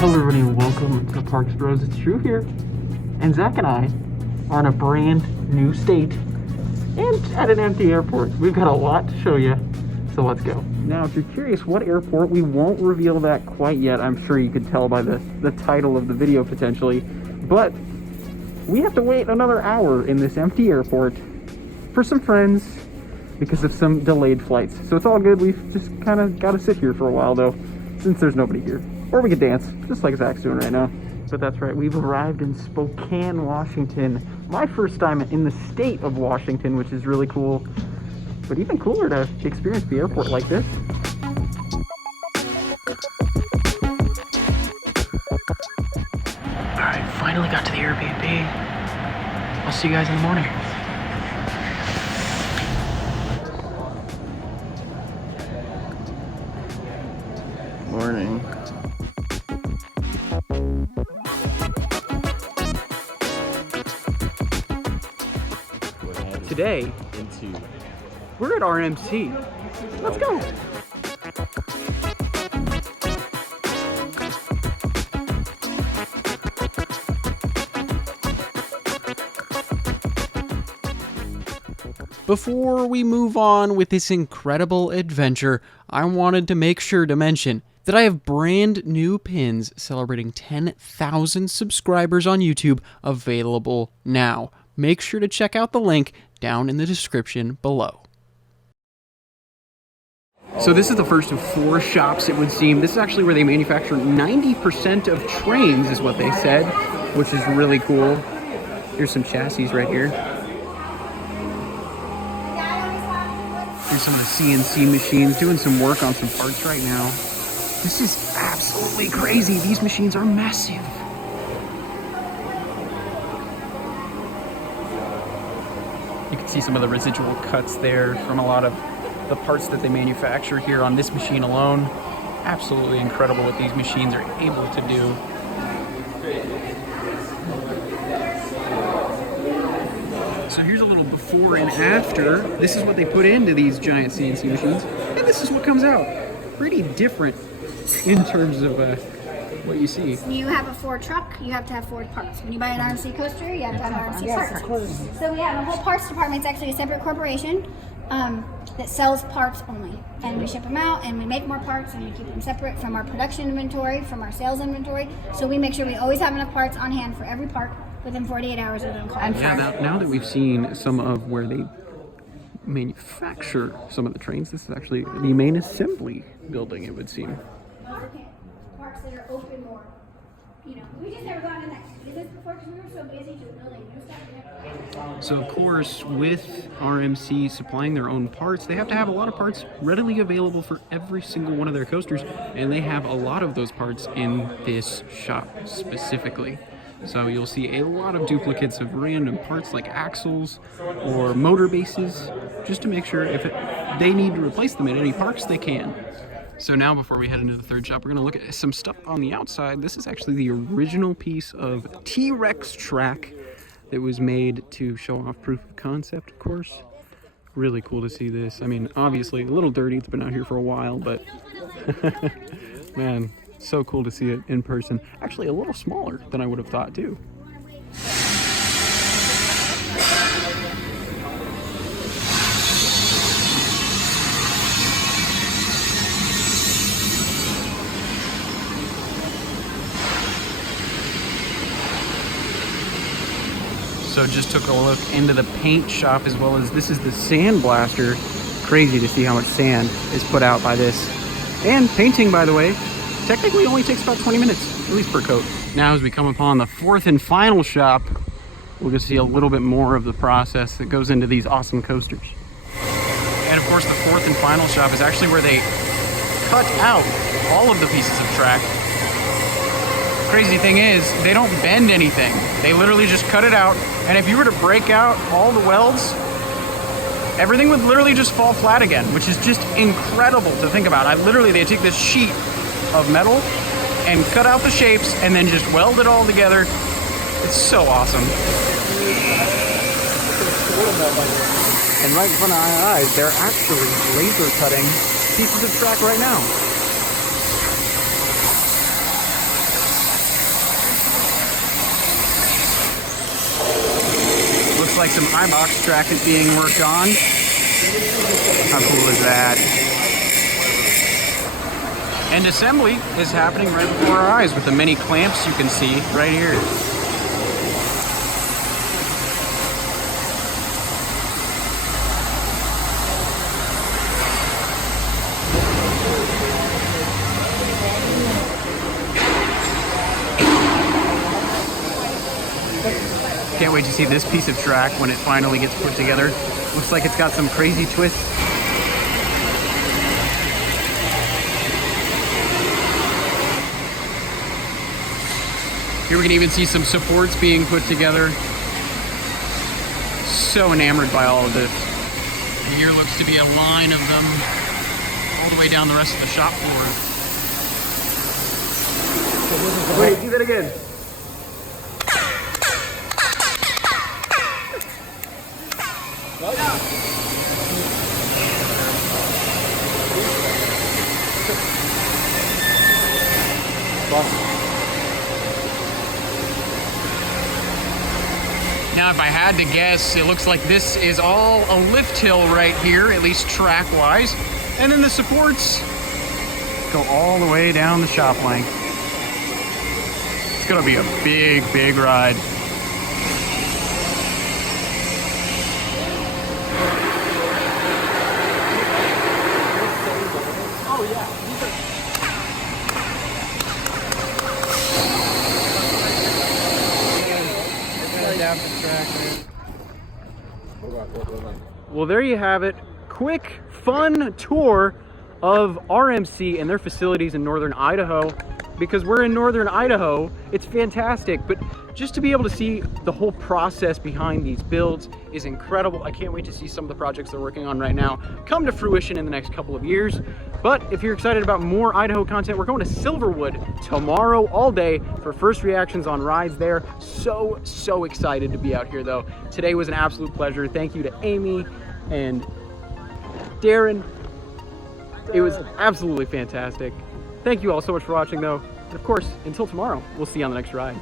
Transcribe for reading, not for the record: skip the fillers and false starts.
Hello everybody and welcome to Parks Bros. It's Drew here, and Zach and I are in a brand new state and at an empty airport. We've got a lot to show you, so let's go. Now if you're curious what airport, we won't reveal that quite yet. I'm sure you could tell by the title of the video potentially, but we have to wait another hour in this empty airport for some friends because of some delayed flights. So it's all good. We've just kind of got to sit here for a while though, since there's nobody here. Or we could dance, just like Zach's doing right now. But that's right, we've arrived in Spokane, Washington. My first time in the state of Washington, which is really cool. But even cooler to experience the airport like this. All right, finally got to the Airbnb. I'll see you guys in the morning. Morning. Today, we're at RMC. Let's go. Before we move on with this incredible adventure, I wanted to make sure to mention that I have brand new pins celebrating 10,000 subscribers on YouTube available now. Make sure to check out the link down in the description below. So this is the first of 4 shops, it would seem. This is actually where they manufacture 90% of trains, is what they said, which is really cool. Here's some chassis right here. Here's some of the CNC machines doing some work on some parts right now. This is absolutely crazy. These machines are massive. You can see some of the residual cuts there from a lot of the parts that they manufacture here on this machine alone. Absolutely incredible what these machines are able to do. So here's a little before and after. This is what they put into these giant CNC machines, and this is what comes out. Pretty different in terms of what you see. When you have a Ford truck, you have to have Ford parts. When you buy an RMC coaster, you have to have RMC parts. So we have a whole parts department. It's actually a separate corporation that sells parts only. And we ship them out and we make more parts and we keep them separate from our production inventory, from our sales inventory. So we make sure we always have enough parts on hand for every part within 48 hours of them calling. Yeah, now that we've seen some of where they manufacture some of the trains, this is actually the main assembly building, it would seem. Parts that are open more. You know, we just never gone in that business before because we were so busy just building new stuff. So of course, with RMC supplying their own parts, they have to have a lot of parts readily available for every single one of their coasters, and they have a lot of those parts in this shop specifically. So you'll see a lot of duplicates of random parts like axles or motor bases, just to make sure if they need to replace them at any parks, they can. So now before we head into the third shop, we're gonna look at some stuff on the outside. This is actually the original piece of T-Rex track that was made to show off proof of concept, of course. Really cool to see this. I mean, obviously a little dirty, it's been out here for a while, but man, so cool to see it in person. Actually a little smaller than I would have thought too. So just took a look into the paint shop as well as this is the sand blaster. Crazy to see how much sand is put out by this. And painting, by the way, technically only takes about 20 minutes, at least per coat. Now as we come upon the fourth and final shop, we're gonna see a little bit more of the process that goes into these awesome coasters. And of course the fourth and final shop is actually where they cut out all of the pieces of track. Crazy thing is, they don't bend anything. They literally just cut it out, and if you were to break out all the welds, everything would literally just fall flat again, which is just incredible to think about. They take this sheet of metal and cut out the shapes and then just weld it all together. It's so awesome. And right in front of our eyes, they're actually laser cutting pieces of track right now. like some iBox track is being worked on. How cool is that? And assembly is happening right before our eyes with the many clamps you can see right here. Can't wait to see this piece of track when it finally gets put together. Looks like it's got some crazy twists. Here we can even see some supports being put together. So enamored by all of this. And here looks to be a line of them all the way down the rest of the shop floor. Wait, do that again. Now, if I had to guess, it looks like this is all a lift hill right here, at least track-wise. And then the supports go all the way down the shop length. It's gonna be a big, big ride. Well, there you have it. Quick, fun tour of RMC and their facilities in Northern Idaho. Because we're in Northern Idaho, it's fantastic. But just to be able to see the whole process behind these builds is incredible. I can't wait to see some of the projects they're working on right now come to fruition in the next couple of years. But if you're excited about more Idaho content, we're going to Silverwood tomorrow all day for first reactions on rides there. So excited to be out here though. Today was an absolute pleasure. Thank you to Amy and Darren. It was absolutely fantastic. Thank you all so much for watching though. And of course, until tomorrow, we'll see you on the next ride.